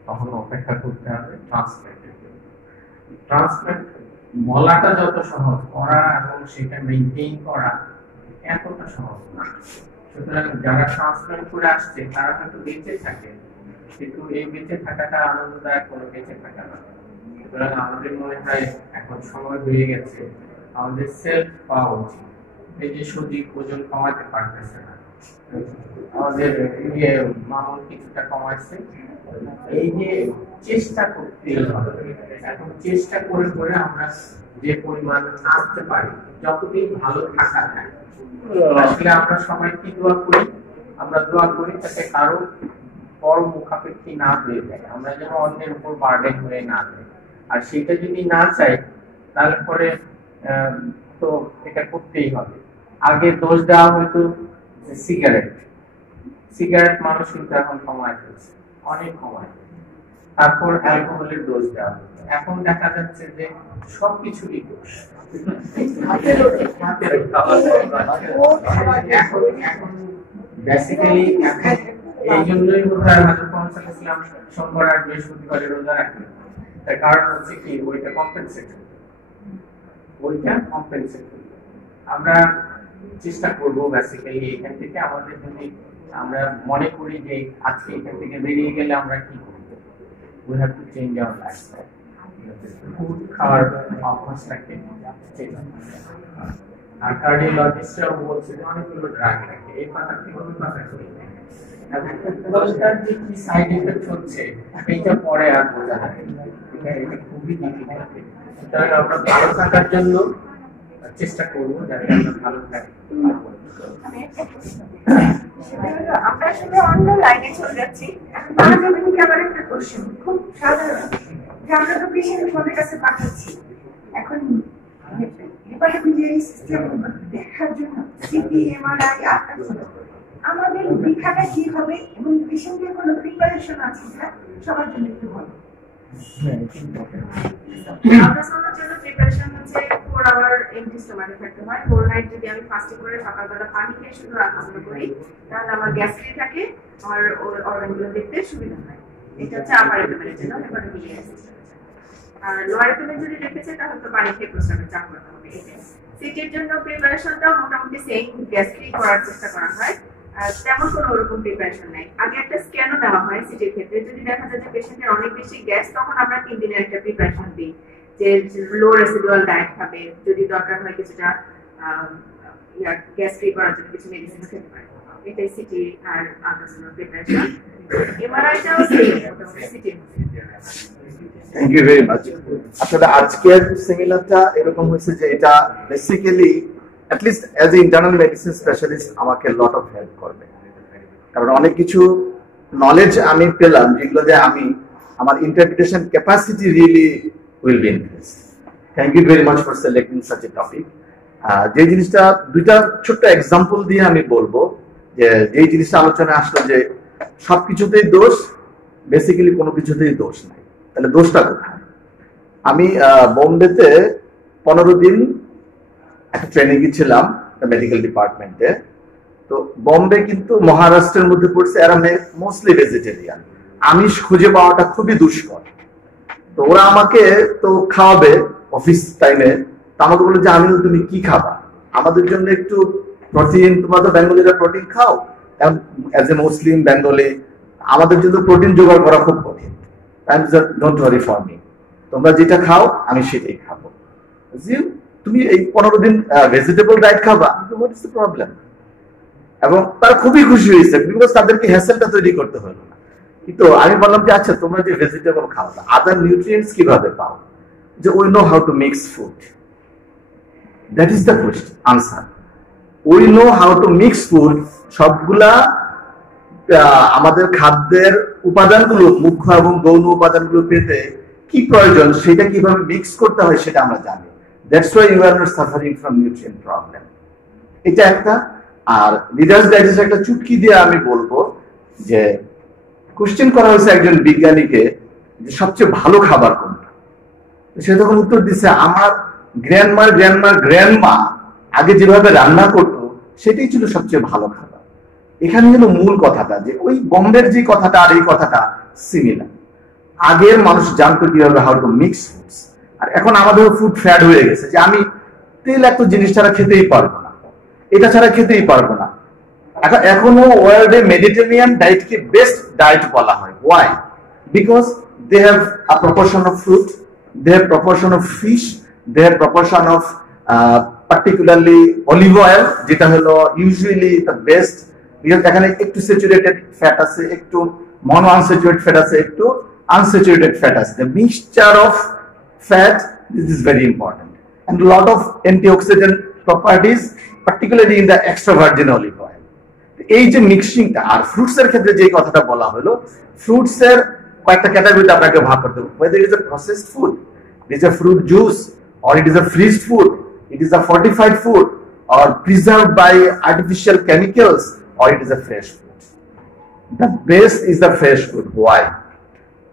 তখন অপেক্ষা করতে হবে ট্রান্সপ্ল্যান্টের জন্য। ট্রান্সপ্ল্যান্ট বলাটা যত সহজ, করা এবং সেটা মেইনটেইন করা এতটা সহজ না। সুতরাং যারা ট্রান্সপ্ল্যান্ট করে আসছে তারা হয়তো বেঁচে থাকে, কিন্তু এই বেঁচে থাকাটা আনন্দদায়ক কোনো বেঁচে থাকা না। সুতরাং আমাদের মনে হয় এখন সময় হয়ে গেছে আমাদের সেলফ পাওয়া উচিত। এই যে সুজিক ওজন কমাতে পারতেছে না, আমাদের মামুন কিছুটা কমাচ্ছে, এই যে চেষ্টা করতে হবে। এখন চেষ্টা করে করে আমরা যে পরিমাণ আসতে পারি, যতদিন ভালো থাকা যায়। আসলে আমরা সবাই কি দোয়া করি? আমরা দোয়া করি যাতে কারো বড় মুখাপেক্ষী না হয়ে যায়, আমরা যেন অন্যের উপর বার্ডেন হয়ে না যায়। আর সেটা যদি না চাই তাহলে পরে তো এটা করতেই হবে। আগে দোষ দেওয়া হয়তো সিগারেট মানুষ কিন্তু এখন কমায় ফেলছে, অনেক কমায়। তারপর অ্যালকোহলের দোষ দেওয়া হতো, এখন দেখা যাচ্ছে যে সবকিছুরই দোষ। এখন বেসিক্যালি এই জন্যই সোমবার আর বৃহস্পতিবারে রোজা রাখে, তার কারণ হচ্ছে কি ওইটা কম্পেনসেট। আমরা চেষ্টা করবো বেসিক্যালি এখান থেকে আমাদের যদি আমরা মনে করি যে আজকে এখান থেকে বেরিয়ে গেলে আমরা কি করবো, we have to change our lifestyle, food খাওয়ার অভ্যাসটাকে চেঞ্জ। আর কার্ডিওলজিস্টরাও বলছে যে অনেকগুলো ড্রাগ থাকে, এই পাতা থেকে ওই পাতা করি এবং দশটার যে কি সাইড এফেক্ট হচ্ছে এইটা পরে আর বোঝা যায়, এটা খুবই ডিফিকাল্ট। সুতরাং আমরা ভালো থাকার জন্য চেষ্টা করবো যাতে আমরা ভালো থাকি। আমরা আসলে অন্য লাইনে চলে যাচ্ছি। আমার একটা কোশ্চেন খুব সাধারণ, যে আমরা তো পেশেন্টের কাছে পাঠাচ্ছি, এখন দেখার জন্য সিটি, এমআরআই, আমাদের পরীক্ষাটা কি হবে এবং পেশেন্টের কোনো প্রিপারেশন আছে কিনা সবার জন্য একটু বলো। আল্ট্রাসাউন্ডের জন্য প্রিপারেশন হচ্ছে 4 আওয়ার এমটি স্টোমাকে থাকতে হয়। হোল নাইট যদি আমি ফাস্টিং করে সকালবেলা পানি খেয়ে শুধু আল্ট্রাসাউন্ড করি, তাহলে আমার গ্যাস ফ্রি থাকে, আমার অর্গানগুলো দেখতে সুবিধা হয়। এটা হচ্ছে আপার অ্যাবডোমেনের জন্য, এবারে মিলিয়ে আসছে। আর লোয়ার অ্যাবডোমেন যদি রেখেছে তাহলে তো পানি খেয়ে প্রস্রাবের চাপ করতে হবে। সিটির জন্য প্রিপারেশনটাও মোটামুটি সেম, গ্যাস ফ্রি করার চেষ্টা করা হয়। তেমন কোনো ওরকম প্রিপারেশন নাই। আগে একটা স্ক্যানও দেওয়া হয় সিটির ক্ষেত্রে, যদি দেখা যায় যে পেশেন্টের অনেক বেশি গ্যাস, তখন আমরা 3 দিনের একটা প্রিপারেশন দিই যে লো রেসিডুয়াল ডায়েট খাবে, যদি দরকার হয় কিছুটা গ্যাস ফ্রি করার জন্য কিছু মেডিসিন খেতে পারে। এটাই সিটি আর আল্ট্রাসাউন্ড প্রিপারেশন। এমআরআইটাও CT. Thank you very much. আসলে আজকের সেমিনারটা এরকম হয়েছে যে এটা basically at least as an internal medicine specialist আমাকে লট অফ হেল্প করবে, কারণ অনেক কিছু নলেজ আমি পেলাম যেগুলো যে আমি আমার interpretation capacity really will be increase. Thank you very much for selecting such a topic. যে জিনিসটা দুইটা ছোট্ট এক্সাম্পল দিয়ে আমি বলবো যে যেই জিনিসটা আলোচনায় আসলো যে সবকিছুতেই দোষ, বেসিক্যালি কোনো কিছুতেই দোষ নাই, তাহলে দোষটা কোথায়? আমি বোম্বেতে 15 দিন একটা ট্রেনিং গিয়েছিলাম মেডিকেল ডিপার্টমেন্টে। তো বোম্বে কিন্তু মহারাষ্ট্রের মধ্যে পড়ছে, এরা মোস্টলি ভেজিটেরিয়ান, আমিষ খুঁজে পাওয়াটা খুবই দুষ্কর। তো ওরা আমাকে তো খাওয়াবে অফিস টাইমে, তো আমাকে বলে যে আমিও তুমি কি খাবা, আমাদের জন্য একটু প্রোটিন, তোমরা তো বেঙ্গলিরা প্রোটিন খাও, অ্যাজ এ মুসলিম বেঙ্গলি আমাদের জন্য প্রোটিন জোগাড় করা খুব কঠিন। Don't worry for me. তোমরা যেটা খাও আমি সেটাই খাবো। তুমি এই 15 দিন ভেজিটেবল ডায়েট খাবা, হোয়াট ইজ দ্য প্রবলেম? এবং তারা খুবই খুশি হয়েছে, বিকজ তাদেরকে হ্যাসেলটা তৈরি করতে হলো না। কিন্তু আমি বললাম যে আচ্ছা তোমরা যে ভেজিটেবল খাও, আদার নিউট্রিয়েন্টস কিভাবে পাও? যে we know how to mix food, that is the question answer. We know how to mix food. সবগুলা আমাদের খাদ্যের উপাদানগুলো, মুখ্য এবং গৌণ উপাদানগুলো পেতে কি প্রয়োজন সেটা কিভাবে মিক্স করতে হয় সেটা আমরা জানি। That's why you are not suffering from nutrient problem. এটা একটা। আর রিডার্স ডাইজেস্ট একটা চুটকি দিয়ে আমি বলবো যে কোশ্চেন করা হয়েছে একজন বিজ্ঞানীকে যে সবচেয়ে ভালো খাবার কোনটা। সে তখন উত্তর দিচ্ছে আমার গ্র্যান্ডমা আগে যেভাবে রান্না করতো সেটাই ছিল সবচেয়ে ভালো খাবার। এখানে হলো মূল কথাটা, যে ওই বোম্বের যে কথাটা আর এই কথাটা সিমিলার। আগের মানুষ জানতো কিভাবে হাউ টু মিক্স ফুডস, আর এখন আমাদের ফুড ফ্যাড হয়ে গেছে যে আমি তেল একটা জিনিস ছাড়া খেতেই পারবো না, এটা ছাড়া খেতেই পারবো না। এখনো ওয়ার্ল্ডে মেডিটেরিয়ান ডায়েটকে বেস্ট ডায়েট বলা হয়। Why? Because they have a proportion of fruit, they have proportion of fish, they have proportion of particularly olive oil, যেটা হলো usually the best, because এখানে একটু স্যাচুরেটেড ফ্যাট আছে, একটু মনো আনস্যাচুরেটেড ফ্যাট আছে, একটু আনস্যাচুরেটেড ফ্যাট আছে। The mixture of fat, this is very important, and a lot of antioxidant properties, particularly in the extra virgin olive oil. এই যে মিক্সিংটা, আর fruits এর ক্ষেত্রে যে কথাটা বলা হলো, ফ্রুটস এর কয়েকটা ক্যাটাগরিতে আপনাকে ভাগ করতে হবে। whether it is a processed food, it is a fruit juice, or it is a freezed food, it is a fortified food, or preserved by artificial chemicals, or it is a fresh food. The best is the fresh food. Why?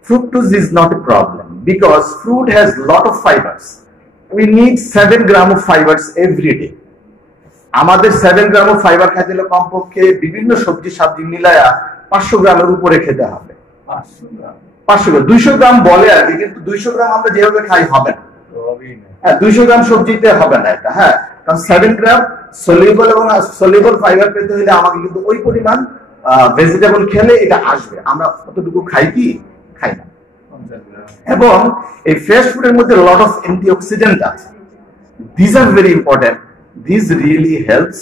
Fructose is not a problem because fruit has lot of fibers. We need 7 grams of fibers every day. আমাদের 7 গ্রাম of fibre খেতে হলে কমপক্ষে বিভিন্ন সবজি মিলায়া 500 গ্রামের উপরে খেতে হবে। 500 গ্রাম, 200 গ্রাম বলে আর কি, কিন্তু 200 গ্রাম আমরা যেভাবে খাই হবে না। হ্যাঁ, 200 গ্রাম সবজিতে হবে না এটা। হ্যাঁ, কারণ 7 গ্রাম সলিউবল এবং সলিউবল ফাইবার পেতে হলে আমাকে কিন্তু ওই পরিমাণ ভেজিটেবল খেলে এটা আসবে। আমরা কতটুকু খাই কি খাই না। এবং এই ফ্রেশ ফুডের মধ্যে লট অফ অ্যান্টিঅক্সিডেন্ট আছে। This are very important, this really helps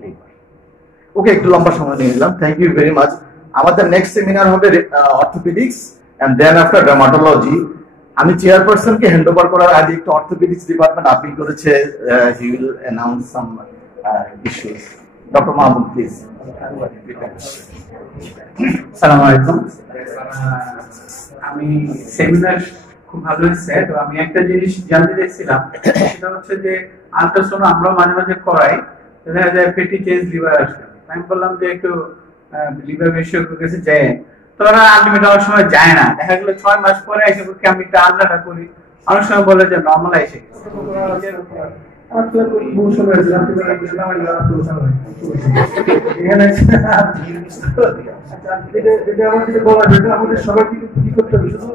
liver. Okay, একটু লম্বা সময় নিয়ে নিলাম, থ্যাংক ইউ ভেরি মাচ। আমাদের নেক্সট সেমিনার হবে orthopaedics and then after dermatology. আমি চেয়ারপারসনকে হ্যান্ড ওভার করার আগে একটু অর্থোপেডিক্স ডিপার্টমেন্ট আপিল করেছে, he will announce some issues. Doctor Mahmud please. আসসালামু আলাইকুম। আমি সেমিনার খুব ভালো হয়েছে। তো আমি একটা জিনিস জানতে চাইছিলাম, সেটা হচ্ছে যে আলট্রাসাউন্ড আমরা মাঝে মাঝে করাই, দেখা যায় ফ্যাটি চেঞ্জ লিভার আসে। আমি বললাম যে একটু লিভার বিশেষজ্ঞের কাছে যায়, তোরা আলটিমেট অনেক সময় যায় না, দেখা গেলো 6 মাস পরে এসে আমি একটা আলট্রাটা করি, অনেক সময় বলে যে নর্মাল এসে আমাদের সবাইকে কি করতে হবে, শুধু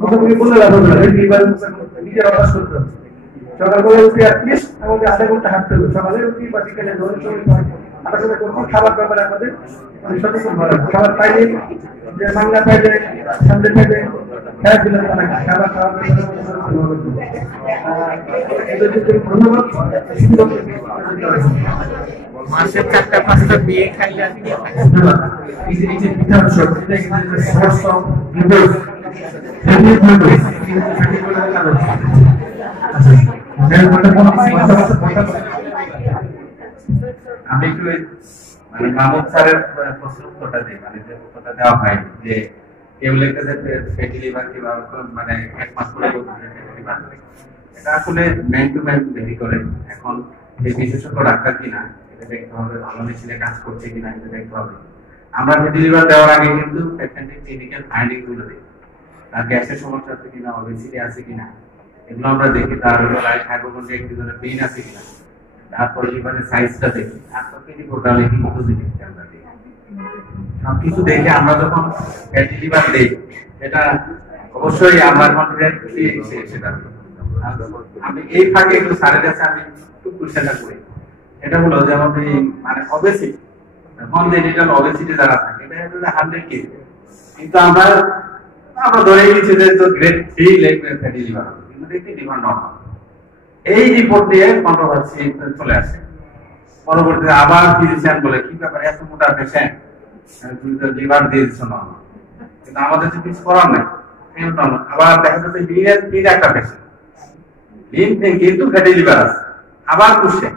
মোটামুটি বললে লাভ হবে না, নিজের অভ্যাস করতে হবে। সকালবেলা উঠে অ্যাটলিস্ট আমাদের আধা ঘন্টা হাঁটতে হবে, সকালে উঠি বা বিকেলে হাঁটার সময় করবো। খাবার ব্যাপারে আমাদের সচেতন হওয়া লাগবে। খাবার খাইলে যে মাংনা খাইলে, সামনে খাইলে, খেলাধুলা করা লাগে, খাবার খাওয়ার ব্যাপারে ধন্যবাদ। মাসে 4-5টা বিয়ে খাইলে আমি একটু মানে মাহমুদ স্যারের প্রশ্ন উত্তরটা দিই, মানে যে উত্তরটা দেওয়া হয় যে কেউ লিখতেছে ফ্যাটি লিভার কিভাবে মানে 1 মাস পরে এটা আসলে ম্যান টু ম্যান ভেরি করে। এখন যে বিশেষজ্ঞ ডাক্তার কিনা এটা দেখতে হবে, ভালো মেশিনে কাজ করছে কিনা এটা দেখতে হবে। আমরা ফ্যাটি লিভার দেওয়ার আগে কিন্তু পেশেন্টের ক্লিনিক্যাল ফাইন্ডিং গুলো দিই, তার গ্যাসের সমস্যা আছে কিনা, ওবেসিটি আছে কিনা, এগুলো আমরা দেখি। তার লাইফ হাইপোকন্ড্রিয়া একজনের পেইন আছে কিনা, তারপরে লিভারের সাইজটা দেখি, তারপর টোটালি কিন্তু দেখি। আমরা দেখি সবকিছু দেখে আমরা যখন ফ্যাটি লিভার দেই, এটা অবশ্যই আমরা কনফিডেন্টলি সেটা আমি এই ফাঁকে একটু স্যারের কাছে আমি একটু কোশ্চেনটা করি। এটা হলো যে আমাদের মানে ওবেসিটি, কনজেনিটাল ওবেসিটি যারা থাকে এটা হলো 100 কেজি, কিন্তু আমরা ধরে নিচ্ছি যে তো গ্রেড 3 ফ্যাটি লিভার। কিন্তু দেখি লিভার নরমাল। এই রিপোর্ট দিয়ে কন্ট্রোভার্সি চলে আসে। পরবর্তীতে আবার ফিজিশিয়ান বলে কি ব্যাপার, এত মোটা পেশেন্ট তুমি তো লিভার দিয়ে দিচ্ছ নরমাল, কিন্তু আমাদের তো কিছু করার নাই। আবার দেখা যাচ্ছে লিনের তিন একটা পেশেন্ট, লিন কিন্তু ফ্যাটি লিভার আছে। আবার কোশ্চেন,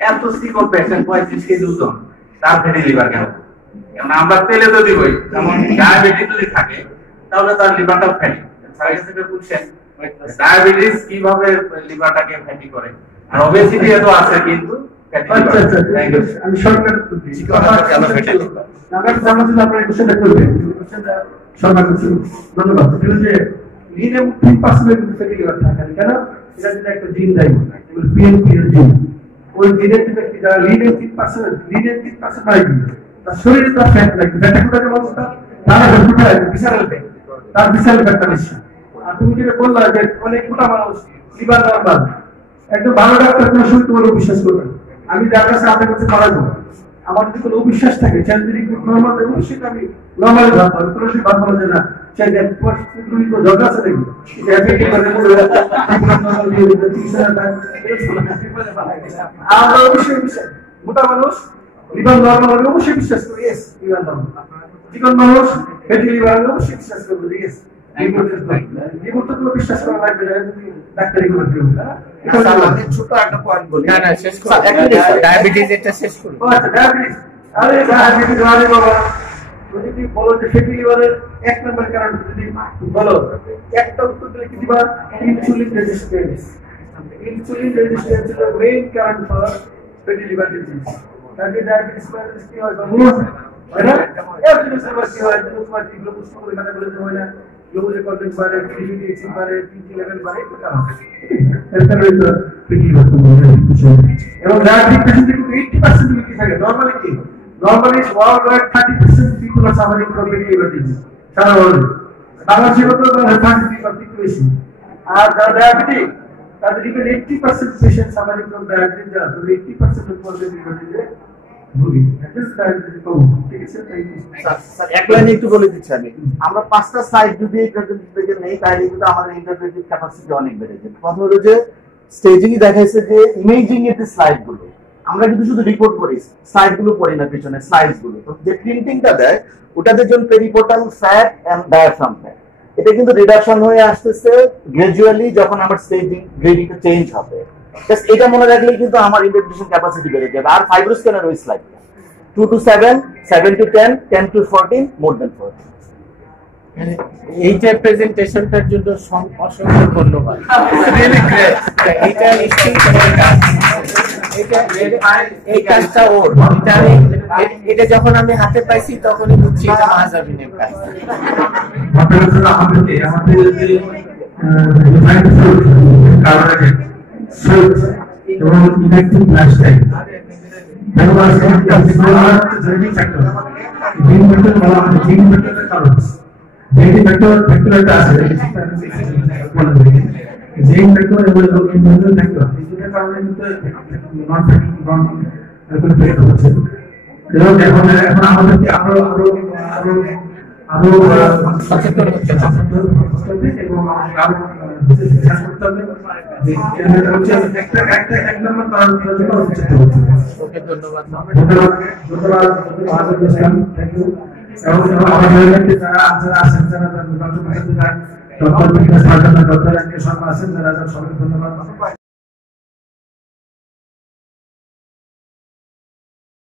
এত সিকল পেশেন্ট 35 কেজি ওজন, তার ফ্যাটি লিভার কেন? কারণ আমরা তেলে তো দিবই, যেমন ডায়াবেটিস যদি থাকে তাহলে তার লিভারটাও ফ্যাটি। স্যারের কাছে কোশ্চেন, ডায়াবেটিস কিভাবে লিভারটাকে ফ্যাটি করে, আর ওবেসিটি তো আছে কিন্তু ফ্যাটি লিভার। আমি সরকার ধন্যবাদ। লিন এবং 3% কিন্তু ফ্যাটি লিভার থাকে কেন? এটা যদি একটা জিন দেয়, পিএনপি এর জিন, ওই জিনের থেকে যারা লিনের 3% হয় কিন্তু তার শরীরে তার ফ্যাট লাগবে, ফ্যাটটা কোথায় জমা করতে তারা কোথায় বিশাল ফ্যাট, তার বিশাল ফ্যাটটা বেশি। আর তুমি যেটা বললা যে অনেক মোটা মানুষ লিভার নরমাল, একদম ভালো ডাক্তার কোনো সময় তোমার বিশ্বাস করবে। আমি যার কাছে আপনার কাছে করাবো, আমার যদি কোনো অবিশ্বাস থাকে যদি নর্মাল সেটা আমি নর্মালি ভাববো, কোনো সময় ভাববো যে না সে ঝগড়া আছে নাকি আমরা অবশ্যই বিশ্বাস, মোটা মানুষ লিভার নরমাল হলে অবশ্যই বিশ্বাস করি ইয়েস লিভার নরমাল, চিকন মানুষ ফ্যাটি লিভার হলে অবশ্যই বিশ্বাস করবো ইয়েস রিপোর্ট তো বিশ্বাস করা লাগবে না, ডাক্তারি করে দিও না। আমি ছোট একটা পয়েন্ট বলি। না শেষ করুন, ডায়াবেটিস এটা শেষ করুন। আচ্ছা ডায়াবেটিস, আরে ডায়াবেটিস আরে বাবা, যদি বলো যে ফ্যাটি লিভারের 1 নম্বর কারণ যদি বলো একটা উত্তর দিলে কি দিবা? Insulin resistance. Insulin resistance is the main কারণ ফর ফ্যাটি লিভার ডিজিজ। তাহলে ডায়াবেটিস মানে কি হয় বাবু? এটা এভরিথিং কি হয়? তোমার কি গ্লুকোজ পরিমাণে বলে হয় না, গ্লুকোজের কন্টেন্ট বাড়ে, ক্রিয়েটিনিন বাড়ে, পিজি লেভেল বাড়ে, এটা কারণ এর কারণে তো ফ্যাটি লিভার এবং ডায়াবেটিক পেশেন্টদের কিন্তু 80% কি থাকে নরমালি কি? Normally, worldwide 30% people are suffering from fatty liver disease. সারা ওয়ার্ল্ডে বাংলাদেশে কত 30% বেশি। আর যারা ডায়াবেটিক তাদের even 80% patient suffering from diabetes, যারা 80% of fatty liver disease ভুগি। That is diabetes problem. ঠিক আছে? স্যার এক লাইনে একটু বলে দিচ্ছি আমি। আমরা 5টা স্লাইড যদি প্রেজেন্টেশন নেই তাহলে কিন্তু আমাদের ইন্টারপ্রেটিভ ক্যাপাসিটি অনেক বেড়ে যাবে। প্রথম হলো যে স্টেজিংই দেখাইছে যে ইমেজিং এর যে স্লাইডগুলো, আমরা কিন্তু শুধু রিপোর্ট করি, স্লাইড গুলো পড়ি না, পিছনে স্লাইডস গুলো। তো যে প্রিন্টিংটা দেয় ওটাতে যেমন periportal fat and diaphragm fat, এটা কিন্তু রিডাকশন হয়ে আসতেছে গ্রাজুয়ালি যখন আমার স্টেজিং গ্রেডিংটা চেঞ্জ হবে। জাস্ট এটা মনে রাখলেই কিন্তু আমার ইন্টারপ্রিটেশন ক্যাপাসিটি বেড়ে যাবে। আর ফাইব্রোস্ক্যানের ওই স্লাইডটা 2 to 7, 7 to 10, 10 to 14, more than 14। এইটা প্রেজেন্টেশনটার জন্য অসংখ্য ধন্যবাদ। Really great. এটা নিশ্চয়ই এই কাজটা ওর, এটা যখন আমি হাতে পাইছি তখনই বুঝছি এটা মাহজাবিনের কাজ। আমাদের এবং ইফেক্টিভ লাইফস্টাইল এখন আমাদেরকে আরো সচেতন হচ্ছে এবং ধন্যবাদ।